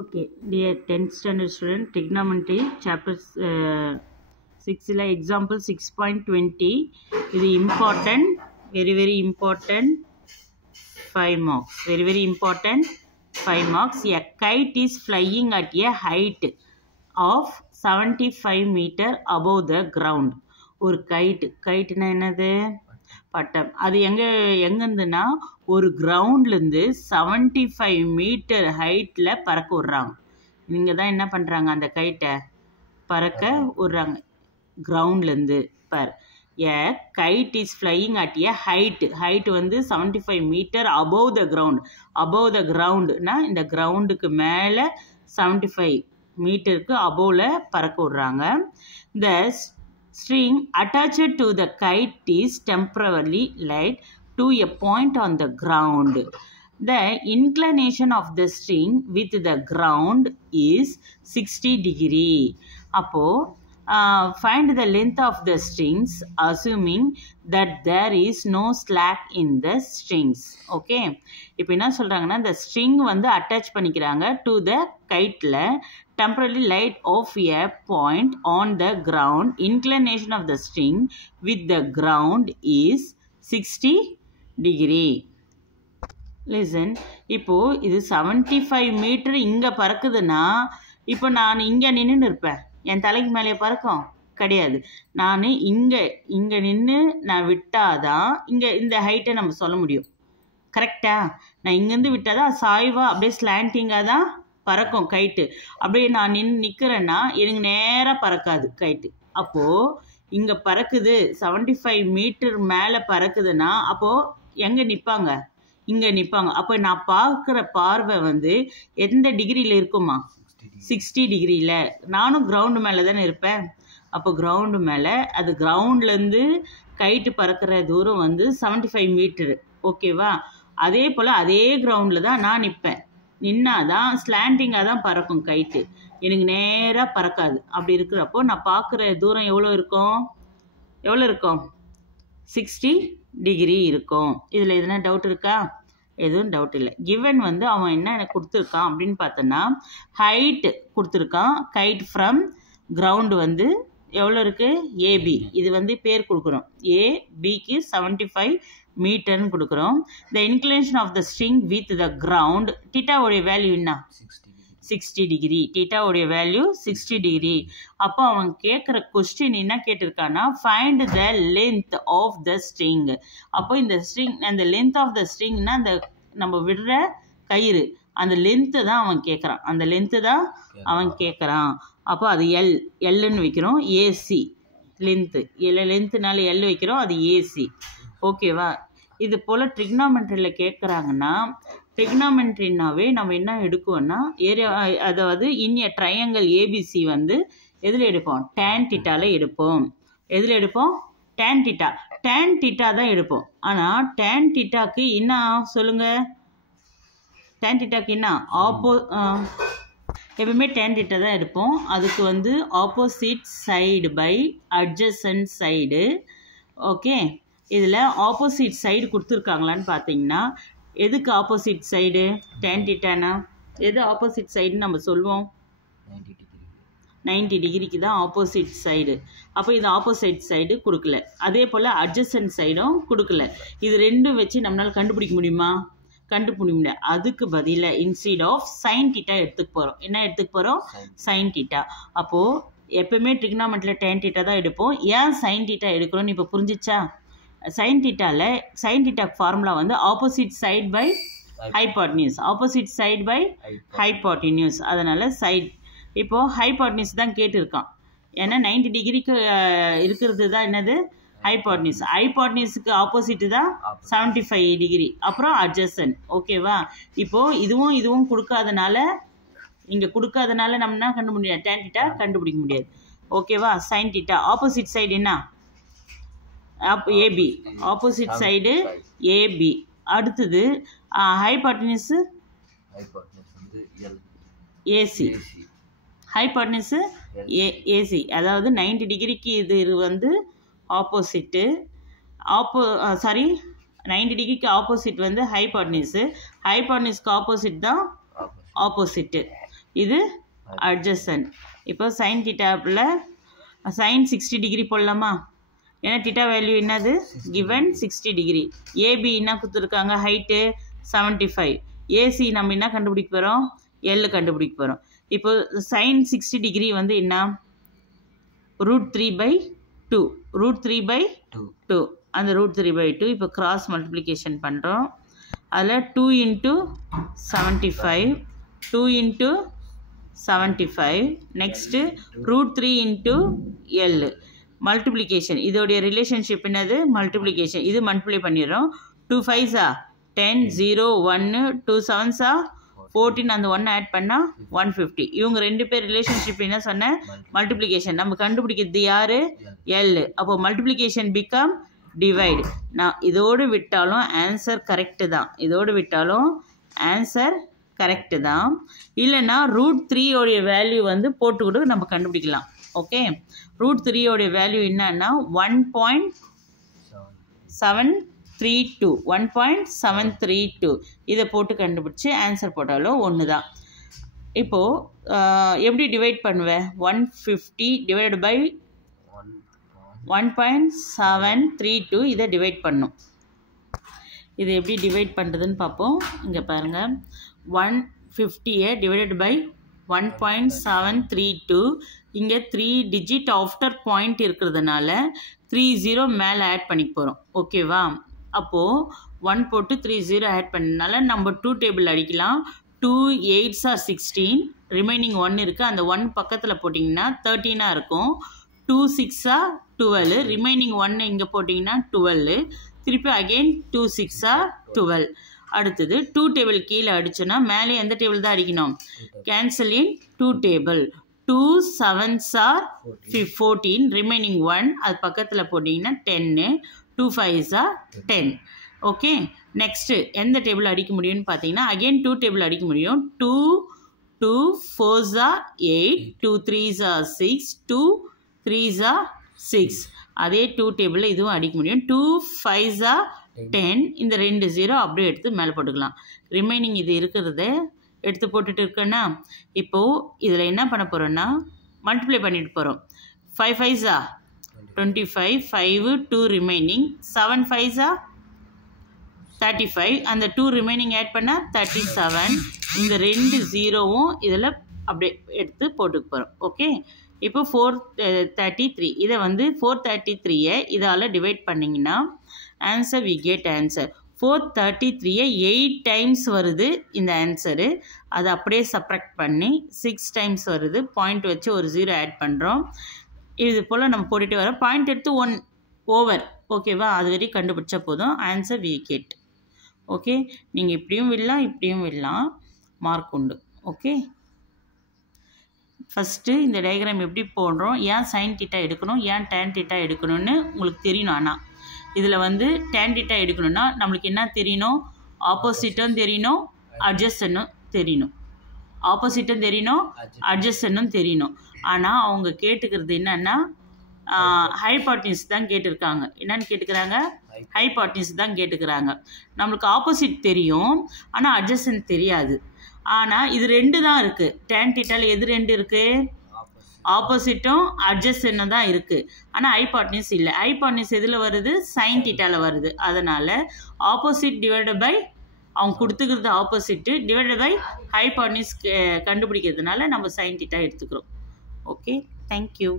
Okay, dear 10th standard student, trigonometry chapter 6 example 6.20 is important, very important 5 marks. Very important 5 marks. A kite is flying at a height of 75 meter above the ground. ஒரு கைட்னா என்னது பட்டம். அது எங்கேருந்துன்னா ஒரு கிரவுண்ட்லேருந்து 75 metre ஹைட்டில் பறக்க விட்றாங்க. நீங்கள் தான் என்ன பண்ணுறாங்க, அந்த கைட்டை பறக்க விட்றாங்க கிரவுண்ட்லேருந்து. பார், a kite is flying at a height வந்து 75 metre above the ground. Above the கிரவுண்டுனா இந்த கிரவுண்டுக்கு மேலே 75 மீட்டருக்கு அபோவில் பறக்க விட்றாங்க. த string attached to the kite is temporarily laid to a point on the ground. The inclination of the string with the ground is 60 degree. அப்போ find the length of the strings assuming that there is no slack in the strings. Okay, இப்போ என்ன சொல்றாங்கன்னா, இந்த string வந்து attach பண்ணிக்கிறாங்க to the kiteல, temporarily laid off a point on the ground. Inclination of the string with the ground is 60 degree. Listen, இப்போ இது 75 metre இங்கே பறக்குதுன்னா, இப்போ நான் இங்கே நின்று இருப்பேன், என் தலைக்கு மேலே பறக்கும் கிடையாது. நான் இங்கே நின்று நான் விட்டாதான் இங்கே இந்த ஹைட்டை நம்ம சொல்ல முடியும். கரெக்டா? நான் இங்கேருந்து விட்டாதான் சாய்வாக அப்படியே ஸ்லாண்டிங்காக தான் பறக்கும் கைட்டு. அப்படியே நான் நிற்கிறேன்னா எனக்கு நேராக பறக்காது கைட்டு. அப்போது இங்கே பறக்குது 75 மீட்டர் மேலே பறக்குதுன்னா அப்போது எங்கே நிற்பாங்க? இங்கே நிற்பாங்க. அப்போ நான் பார்க்குற பார்வை வந்து எந்த டிகிரியில் இருக்குமா? 60 டிகிரியில். நானும் கிரவுண்டு மேலே தானே இருப்பேன். அப்போ கிரவுண்டு மேலே, அது கிரவுண்ட்லேருந்து கைட்டு பறக்கிற தூரம் வந்து 75 மீட்டரு. ஓகேவா? அதே போல் அதே கிரவுண்டில் தான் நான் நிற்பேன். நின்னாதான் ஸ்லாண்டிங்காக தான் பறக்கும் கைட்டு, எனக்கு நேராக பறக்காது. அப்படி இருக்கிறப்போ நான் பார்க்குற தூரம் எவ்வளோ இருக்கும்? 60 டிகிரி இருக்கும். இதில் எதுனா டவுட் இருக்கா? எதுவும் டவுட் இல்லை. கிவன் வந்து அவன் என்ன எனக்கு கொடுத்துருக்கான் அப்படின்னு பார்த்தோன்னா, ஹைட் கொடுத்துருக்கான். கைட் ஃப்ரம் கிரவுண்டு வந்து எவ்வளோ இருக்குது? ஏபி. இது வந்து பேர் கொடுக்குறோம். ஏபிக்கு 75 மீட்டர்னு கொடுக்குறோம். The inclination of the string with the ground, டீட்டாவுடைய வேல்யூ என்ன? 60 டிகிரி. டீட்டாவுடைய value 60 degree. அப்போ அவன் கேட்குற கொஸ்டின் என்ன கேட்டிருக்கான்னா, find the length of the string. அப்போ இந்த ஸ்ட்ரிங், அந்த லென்த் ஆஃப் த ஸ்ட்ரிங்னா அந்த நம்ம விடுற கயிறு, அந்த லென்த்து தான் அவன் கேட்குறான். அந்த லென்த்து தான் அவன் கேட்குறான். அப்போ அது எல்லுன்னு வைக்கிறோம். ஏசி லென்த்துனால எல் வைக்கிறோம், அது ஏசி. ஓகேவா? இது போல் ட்ரிக்னாமெண்ட்ரியில் கேட்குறாங்கன்னா, ட்ரிக்னாமெண்ட்ரினாவே நம்ம என்ன எடுக்குவோன்னா, அதாவது இன் எ ட்ரையாங்கிள் ஏபிசி வந்து எதில் எடுப்போம்? டேன் டீட்டாவில் எடுப்போம். எதில் எடுப்போம்? Tan theta. டேன் டீட்டா தான் எடுப்போம். ஆனால் டேன் டீட்டாக்கு என்ன சொல்லுங்கள்? டேன் டீட்டாக்கு என்ன? எப்பவுமே டேன் டீட்டா தான் எடுப்போம். அதுக்கு வந்து opposite side by adjacent side. Okay, இதில் ஆப்போசிட் சைடு கொடுத்துருக்காங்களான்னு பார்த்தீங்கன்னா, எதுக்கு ஆப்போசிட் சைடு? டேன் டீட்டானா எது ஆப்போசிட் சைடுன்னு நம்ம சொல்லுவோம்? 90 டிகிரிக்கு தான் ஆப்போசிட் சைடு. அப்போ இது ஆப்போசிட் சைடு கொடுக்கல. அதே போல் அட்ஜசன்ட் சைடும் கொடுக்கல. இது ரெண்டும் வச்சு நம்மளால் கண்டுபிடிக்க முடியுமா? கண்டுபிடிக்க முடியாது. அதுக்கு பதிலாக இன்ஸ்டீட் ஆஃப் சைன் டீட்டா எடுத்துக்க போகிறோம். என்ன எடுத்துக்க போகிறோம்? Sine theta. அப்போது எப்பவுமே ட்ரிக்னாமெண்ட்ரியில் டேன் டீட்டா தான் எடுப்போம். ஏன் சைன் டீட்டா எடுக்கிறோன்னு இப்போ புரிஞ்சிச்சா? சைன் டீட்டாக்கு ஃபார்முலா வந்து opposite side by hypotenuse. Opposite side by hypotenuse. அதனால் சைட், இப்போது ஹைபாட்னியூஸ் தான் கேட்டிருக்கான். ஏன்னா 90 டிகிரிக்கு இருக்கிறது தான் என்னது? ஹைபாட்னியூஸ். ஹைபாட்னியூஸுக்கு ஆப்போசிட்டு தான் 75 டிகிரி. அப்புறம் அட்ஜசன்ட். ஓகேவா? இப்போது இதுவும் கொடுக்காதனால, இங்கே கொடுக்காதனால நம்ம என்ன கண்டுபிடிக்க முடியாது? டேன் டீட்டா கண்டுபிடிக்க முடியாது. ஓகேவா? சைன் டீட்டா ஆப்போசிட் சைடு என்ன? ஏபி. Opposite side AB. அடுத்தது ஹைபாட்னியூஸு ஏசி. ஹைபாட்னியூஸு ஏசி. அதாவது 90 டிகிரிக்கு இது வந்து ஆப்போசிட்டு. 90 டிகிரிக்கு ஆப்போசிட் வந்து ஹைபாட்னியூஸு. ஹைபாட்னியூஸ்க்கு ஆப்போசிட் தான் ஆப்போசிட்டு. இது adjacent. இப்போ sin thetaவில் sin 60 degree போடலாமா? ஏன்னா theta வேல்யூ என்னது? given 60 degree. AB என்ன கொடுத்துருக்காங்க? ஹைட்டு 75. AC நம்ம என்ன கண்டுபிடிக்க போகிறோம்? L கண்டுபிடிக்க போகிறோம். இப்போ sin 60 degree வந்து என்ன? √3/2. √3/2. அந்த √3/2 இப்போ கிராஸ் மல்டிப்ளிகேஷன் பண்ணுறோம். அதில் 2 × 75. 2 × 75. Next √3 × L. மல்டிப்ளிகேஷன். இதோடைய ரிலேஷன்ஷிப் என்னது? மல்டிப்ளிகேஷன். இது மல்டிப்ளை பண்ணிடுறோம். 2 5s 10, 0, 1, 2 7s 14, அந்த 1 ஆட் பண்ணால் 150. இவங்க ரெண்டு பேர் ரிலேஷன்ஷிப் என்ன சொன்ன? மல்டிப்ளிகேஷன். நம்ம கண்டுபிடிக்கிறது யார்? L. அப்போ மல்டிப்ளிகேஷன் பிகம் டிவைடு. நான் இதோடு விட்டாலும் ஆன்சர் கரெக்டு தான். இதோடு விட்டாலும் ஆன்சர் கரெக்டு தான். இல்லைன்னா √3 உடைய வேல்யூ வந்து போட்டு கூட நம்ம கண்டுபிடிக்கலாம். ஓகே, √3 உடைய வேல்யூ என்னன்னா 1.732. 1.732. இதை போட்டு கண்டுபிடிச்சி ஆன்சர் போட்டாலும் ஒன்று தான். இப்போது எப்படி டிவைட் பண்ணுவேன்? 150 டிவைட் பை 1.732. இதை டிவைட் பண்ணும். இது எப்படி டிவைட் பண்ணுறதுன்னு பார்ப்போம். இங்கே பாருங்கள், 150 டிவைடட் பை 1.732. இங்கே 3 டிஜிட் ஆஃப்டர் பாயிண்ட் இருக்கிறதுனால 30 மேலே ஆட் பண்ணிக்க போகிறோம். ஓகேவா? அப்போது 1 போட்டு 30 ஆட் பண்ணனால நம்ம 2 டேபிள் அடிக்கலாம். 2 8s 16. ரிமைனிங் 1 இருக்குது. அந்த 1 பக்கத்தில் போட்டிங்கன்னா 13 இருக்கும். 2 6s 12. ரிமைனிங் 1 இங்கே போட்டிங்கன்னா 12. திருப்பி அகெயின் 2 6s 12. அடுத்தது 2 டேபிள் கீழே அடிச்சோன்னா மேலே எந்த டேபிள் தான் அடிக்கணும்? கேன்சல் இன் 2 டேபிள். 2 7s 14. ரிமைனிங் 1 அது பக்கத்தில் போட்டிங்கன்னா 10. 2 5s 10. ஓகே, நெக்ஸ்ட்டு எந்த டேபிள் அடிக்க முடியும்னு பார்த்தீங்கன்னா அகெயின் 2 டேபிள் அடிக்க முடியும். 2 4s 8. 2 3s 6. 2 3s 6. அதே 2 டேபிளில் இதுவும் அடிக்க முடியும். 2 5s 10. இந்த 2 0 அப்படியே எடுத்து மேலே போட்டுக்கலாம். ரிமைனிங் இது இருக்கிறத எடுத்து போட்டுட்டு இருக்கேன்னா இப்போது இதில் என்ன பண்ண போகிறோன்னா மல்டிப்ளை பண்ணிட்டு போகிறோம். 5 5s 25. 5 2 ரிமைனிங். 7 5s 35. அந்த 2 ரிமைனிங் ஆட் பண்ணால் 37. இந்த 2 0வும் இதில் அப்படியே எடுத்து போட்டுக்க போகிறோம். ஓகே, இப்போ 433. இதை வந்து 433 இதால் டிவைட் பண்ணிங்கன்னா answer we get answer. 433 8 times வருது இந்த ஆன்சரு. அதை அப்படியே சப்ராக்ட் பண்ணி 6 டைம்ஸ் வருது. பாயிண்ட் வச்சு ஒரு 0 ஆட் பண்ணுறோம். இது போல் நம்ம போட்டுகிட்டே வரோம். பாயிண்ட் எடுத்து 1 ஓவர். ஓகேவா? அது வரைக்கும் கண்டுபிடிச்சா போதும். Answer we get. ஓகே, நீங்கள் இப்படியும் விடலாம், இப்படியும் விடலாம். மார்க் உண்டு. ஓகே, ஃபஸ்ட்டு இந்த டயக்ராம் எப்படி போடுறோம், ஏன் சைன் தீட்டா எடுக்கணும், ஏன் டேன் தீட்டா எடுக்கணும்னு உங்களுக்கு தெரியணும். ஆனால் இதில் வந்து டேன் தீட்டா எடுக்கணும்னா நம்மளுக்கு என்ன தெரியணும்? ஆப்போசிட்டும் தெரியணும், அட்ஜஸ்டன்னும் தெரியணும். ஆப்போசிட்டும் தெரியணும், அட்ஜஸ்டன்னும் தெரியணும். ஆனால் அவங்க கேட்டுக்கிறது என்னன்னா ஹைபாட்னிஸ் தான் கேட்டிருக்காங்க. என்னன்னு கேட்டுக்கிறாங்க? ஹைபாட்னிஸ் தான் கேட்டுக்கிறாங்க. நம்மளுக்கு ஆப்போசிட் தெரியும், ஆனால் அட்ஜஸ்டன்ட் தெரியாது. ஆனால் இது 2 தான் இருக்குது. டேன் தீட்டாவில் எது 2 இருக்குது? ஆப்போசிட்டும் அட்ஜஸ்டன்னும் தான் இருக்குது. ஆனால் ஹைபாட்னிஸ் இல்லை. ஹைபாட்னிஸ் எதில் வருது? சைன் தீட்டாவில் வருது. அதனால் ஆப்போசிட் டிவைட் பை அவங்க கொடுத்துக்கிறது ஆப்போசிட்டு டிவைட் பை ஹைபாட்னிஸ் கண்டுபிடிக்கிறதுனால நம்ம சைன் தீட்டா எடுத்துக்கிறோம். Okay, thank you.